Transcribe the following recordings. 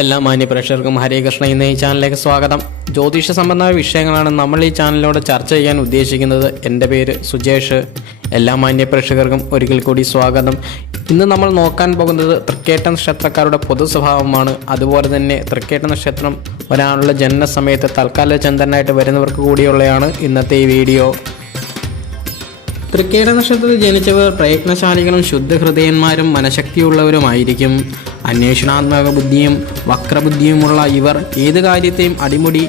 എല്ലാ മാന്യ പ്രേക്ഷകർക്കും ഹരേ കൃഷ്ണ എന്ന ഈ ചാനലിലേക്ക് സ്വാഗതം. ജ്യോതിഷ സംബന്ധമായ വിഷയങ്ങളാണ് നമ്മൾ ഈ ചാനലിലൂടെ ചർച്ച ചെയ്യാൻ ഉദ്ദേശിക്കുന്നത്. എന്റെ പേര് സുജേഷ്. എല്ലാ മാന്യ പ്രേക്ഷകർക്കും ഒരിക്കൽ കൂടി സ്വാഗതം. ഇന്ന് നമ്മൾ നോക്കാൻ പോകുന്നത് തൃക്കേട്ട നക്ഷത്രക്കാരുടെ പൊതു സ്വഭാവമാണ് അതുപോലെ തന്നെ തൃക്കേട്ട നക്ഷത്രം ഒരാളുടെ ജനന സമയത്ത് തൽക്കാല ചന്ദ്രനായിട്ട് വരുന്നവർക്ക് കൂടിയുള്ളതാണ് ഇന്നത്തെ ഈ വീഡിയോ. തൃക്കേട നക്ഷത്രത്തിൽ ജനിച്ചവർ പ്രയത്നശാലികളും ശുദ്ധഹൃദയന്മാരും മനഃശക്തിയുള്ളവരുമായിരിക്കും. അന്വേഷണാത്മക ബുദ്ധിയും വക്രബുദ്ധിയുമുള്ള ഇവർ ഏത് കാര്യത്തെയും അടിമുടി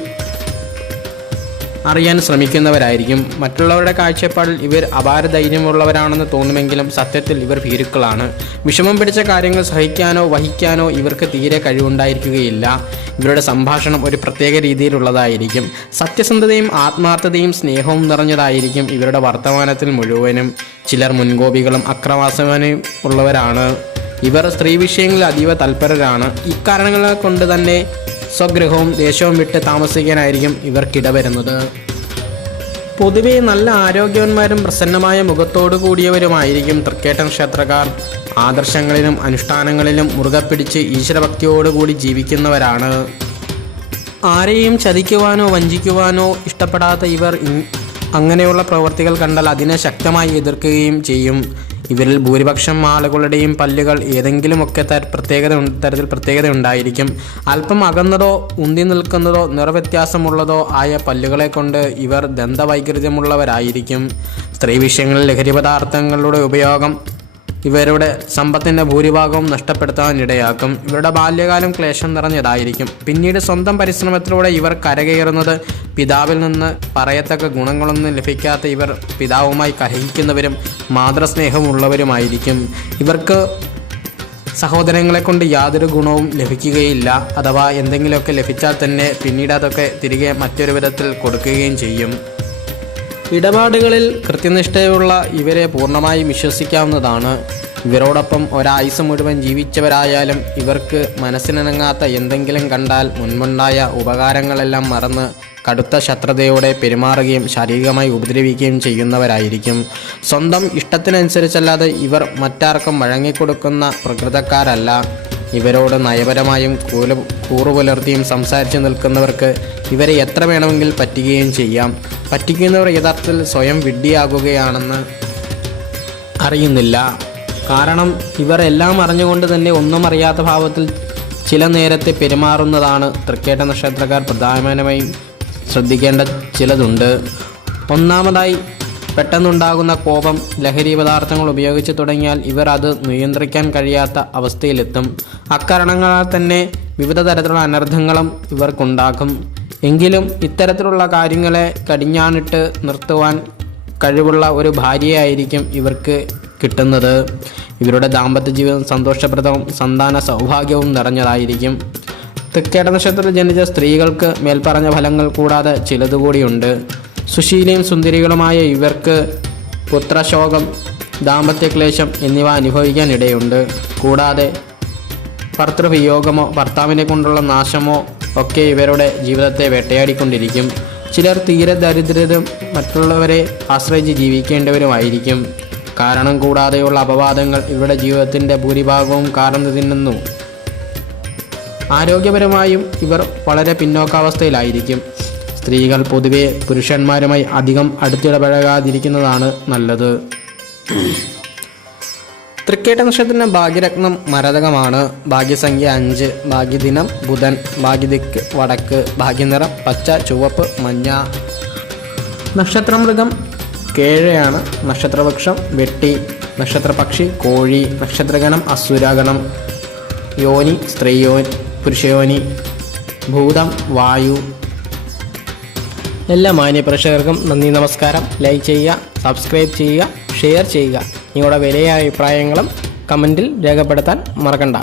അറിയാൻ ശ്രമിക്കുന്നവരായിരിക്കും. മറ്റുള്ളവരുടെ കാഴ്ചപ്പാടിൽ ഇവർ അപാര ധൈര്യമുള്ളവരാണെന്ന് തോന്നുമെങ്കിലും സത്യത്തിൽ ഇവർ ഭീരുക്കളാണ്. വിഷമം പിടിച്ച കാര്യങ്ങൾ സഹിക്കാനോ വഹിക്കാനോ ഇവർക്ക് തീരെ കഴിവുണ്ടായിരിക്കുകയില്ല. ഇവരുടെ സംഭാഷണം ഒരു പ്രത്യേക രീതിയിലുള്ളതായിരിക്കും. സത്യസന്ധതയും ആത്മാർത്ഥതയും സ്നേഹവും നിറഞ്ഞതായിരിക്കും ഇവരുടെ വർത്തമാനത്തിൽ മുഴുവനും. ചിലർ മുൻകോപികളും അക്രമാസവനും ഉള്ളവരാണ്. ഇവർ സ്ത്രീ വിഷയങ്ങളിൽ അതീവ തൽപരരാണ്. ഇക്കാരണങ്ങളെ കൊണ്ട് തന്നെ സ്വഗൃഹവും ദേശവും വിട്ട് താമസിക്കാനായിരിക്കും ഇവർക്കിടവരുന്നത്. പൊതുവെ നല്ല ആരോഗ്യവന്മാരും പ്രസന്നമായ മുഖത്തോടു കൂടിയവരുമായിരിക്കും തൃക്കേട്ടൻ ക്ഷേത്രക്കാർ. ആദർശങ്ങളിലും അനുഷ്ഠാനങ്ങളിലും മുറുകെ പിടിച്ച് ഈശ്വരഭക്തിയോടുകൂടി ജീവിക്കുന്നവരാണ്. ആരെയും ചതിക്കുവാനോ വഞ്ചിക്കുവാനോ ഇഷ്ടപ്പെടാത്ത ഇവർ അങ്ങനെയുള്ള പ്രവൃത്തികൾ കണ്ടാൽ അതിനെ ശക്തമായി എതിർക്കുകയും ചെയ്യും. ഇവരിൽ ഭൂരിപക്ഷം ആളുകളുടെയും പല്ലുകൾ ഏതെങ്കിലുമൊക്കെ പ്രത്യേകത തരത്തിൽ പ്രത്യേകത ഉണ്ടായിരിക്കും. അല്പം അകന്നതോ ഉന്തി നിൽക്കുന്നതോ നിറവ്യത്യാസമുള്ളതോ ആയ പല്ലുകളെ കൊണ്ട് ഇവർ ദന്തവൈകൃതമുള്ളവരായിരിക്കും. സ്ത്രീ വിഷയങ്ങളിൽ ലഹരി പദാർത്ഥങ്ങളുടെ ഉപയോഗം ഇവരുടെ സമ്പത്തിന്റെ ഭൂരിഭാഗവും നഷ്ടപ്പെടുത്താനിടയാക്കും. ഇവരുടെ ബാല്യകാലം ക്ലേശം നിറഞ്ഞതായിരിക്കും. പിന്നീട് സ്വന്തം പരിശ്രമത്തിലൂടെ ഇവർ കരകയറുന്നത് പിതാവിൽ നിന്ന് പറയത്തക്ക ഗുണങ്ങളൊന്നും ലഭിക്കാത്ത ഇവർ പിതാവുമായി കലഹിക്കുന്നവരും മാതൃസ്നേഹമുള്ളവരുമായിരിക്കും. ഇവർക്ക് സഹോദരങ്ങളെ കൊണ്ട് യാതൊരു ഗുണവും ലഭിക്കുകയില്ല. അഥവാ എന്തെങ്കിലുമൊക്കെ ലഭിച്ചാൽ തന്നെ പിന്നീട് അതൊക്കെ തിരികെ മറ്റൊരു വിധത്തിൽ കൊടുക്കുകയും ചെയ്യും. ഇടപാടുകളിൽ കൃത്യനിഷ്ഠയുള്ള ഇവരെ പൂർണമായും വിശ്വസിക്കാവുന്നതാണ്. ഇവരോടൊപ്പം ഒരായുസ് മുഴുവൻ ജീവിച്ചവരായാലും ഇവർക്ക് മനസ്സിനിണങ്ങാത്ത എന്തെങ്കിലും കണ്ടാൽ മുൻപുണ്ടായ ഉപകാരങ്ങളെല്ലാം മറന്ന് കടുത്ത ശത്രുതയോടെ പെരുമാറുകയും ശാരീരികമായി ഉപദ്രവിക്കുകയും ചെയ്യുന്നവരായിരിക്കും. സ്വന്തം ഇഷ്ടത്തിനനുസരിച്ചല്ലാതെ ഇവർ മറ്റാർക്കും വഴങ്ങിക്കൊടുക്കുന്ന പ്രകൃതക്കാരല്ല. ഇവരോട് നയപരമായും കൂല കൂറുപുലർത്തിയും സംസാരിച്ചു നിൽക്കുന്നവർക്ക് ഇവരെ എത്ര വേണമെങ്കിൽ പറ്റുകയും ചെയ്യാം. പറ്റിക്കുന്നവർ യഥാർത്ഥത്തിൽ സ്വയം വിഡ്ഢിയാകുകയാണെന്ന് അറിയുന്നില്ല. കാരണം ഇവർ എല്ലാം അറിഞ്ഞുകൊണ്ട് തന്നെ ഒന്നും അറിയാത്ത ഭാവത്തിൽ ചില നേരത്തെ പെരുമാറുന്നതാണ് തൃക്കേട്ട നക്ഷത്രക്കാർ പ്രധാനമായും ശ്രദ്ധിക്കേണ്ട ചിലതുണ്ട്. ഒന്നാമതായി പെട്ടെന്നുണ്ടാകുന്ന കോപം ലഹരി പദാർത്ഥങ്ങൾ ഉപയോഗിച്ച് തുടങ്ങിയാൽ ഇവർ അത് നിയന്ത്രിക്കാൻ കഴിയാത്ത അവസ്ഥയിലെത്തും. അക്കാരണങ്ങളാൽ തന്നെ വിവിധ തരത്തിലുള്ള അനർത്ഥങ്ങളും ഇവർക്കുണ്ടാകും. എങ്കിലും ഇത്തരത്തിലുള്ള കാര്യങ്ങളെ കടിഞ്ഞാണിട്ട് നിർത്തുവാൻ കഴിവുള്ള ഒരു ഭാര്യയായിരിക്കും ഇവർക്ക് കിട്ടുന്നത്. ഇവരുടെ ദാമ്പത്യ ജീവിതം സന്തോഷപ്രദവും സന്താന സൗഭാഗ്യവും നിറഞ്ഞതായിരിക്കും. തൃക്കേട നക്ഷത്രത്തിൽ ജനിച്ച സ്ത്രീകൾക്ക് മേൽപ്പറഞ്ഞ ഫലങ്ങൾ കൂടാതെ ചിലതുകൂടിയുണ്ട് സുശീലയും സുന്ദരികളുമായ ഇവർക്ക് പുത്രശോകം ദാമ്പത്യക്ലേശം എന്നിവ അനുഭവിക്കാൻ ഇടയുണ്ട് കൂടാതെ ഭർത്തൃവിയോഗമോ ഭർത്താവിനെ കൊണ്ടുള്ള നാശമോ ഒക്കെ ഇവരുടെ ജീവിതത്തെ വേട്ടയാടിക്കൊണ്ടിരിക്കും. ചിലർ തീരെ ദരിദ്രരും മറ്റുള്ളവരെ ആശ്രയിച്ച് ജീവിക്കേണ്ടവരുമായിരിക്കും. കാരണം കൂടാതെയുള്ള അപവാദങ്ങൾ ഇവരുടെ ജീവിതത്തിന്റെ ഭൂരിഭാഗവും കാരണം തിന്നുന്നു. ആരോഗ്യപരമായും ഇവർ വളരെ പിന്നോക്കാവസ്ഥയിലായിരിക്കും. സ്ത്രീകൾ പൊതുവെ പുരുഷന്മാരുമായി അധികം അടുത്തിടപഴകാതിരിക്കുന്നതാണ് നല്ലത്. തൃക്കേട്ട നക്ഷത്രത്തിന് ഭാഗ്യരത്നം മരതകമാണ്. ഭാഗ്യസംഖ്യ അഞ്ച് ഭാഗ്യദിനം ബുധൻ ഭാഗ്യദിക്ക് വടക്ക് ഭാഗ്യനിറം പച്ച ചുവപ്പ് മഞ്ഞ. നക്ഷത്രമൃഗം കേഴയാണ്. നക്ഷത്രവൃക്ഷം വെട്ടി. നക്ഷത്രപക്ഷി കോഴി. നക്ഷത്രഗണം അസുരഗണം. യോനി സ്ത്രീയോ പുരുഷയോനി. ഭൂതം വായു. എല്ലാ മാന്യ പ്രേക്ഷകർക്കും നന്ദി നമസ്കാരം. ലൈക്ക് ചെയ്യുക സബ്സ്ക്രൈബ് ചെയ്യുക ഷെയർ ചെയ്യുക. നിങ്ങളുടെ വിലയായ അഭിപ്രായങ്ങളും കമന്റിൽ രേഖപ്പെടുത്താൻ മറക്കണ്ട.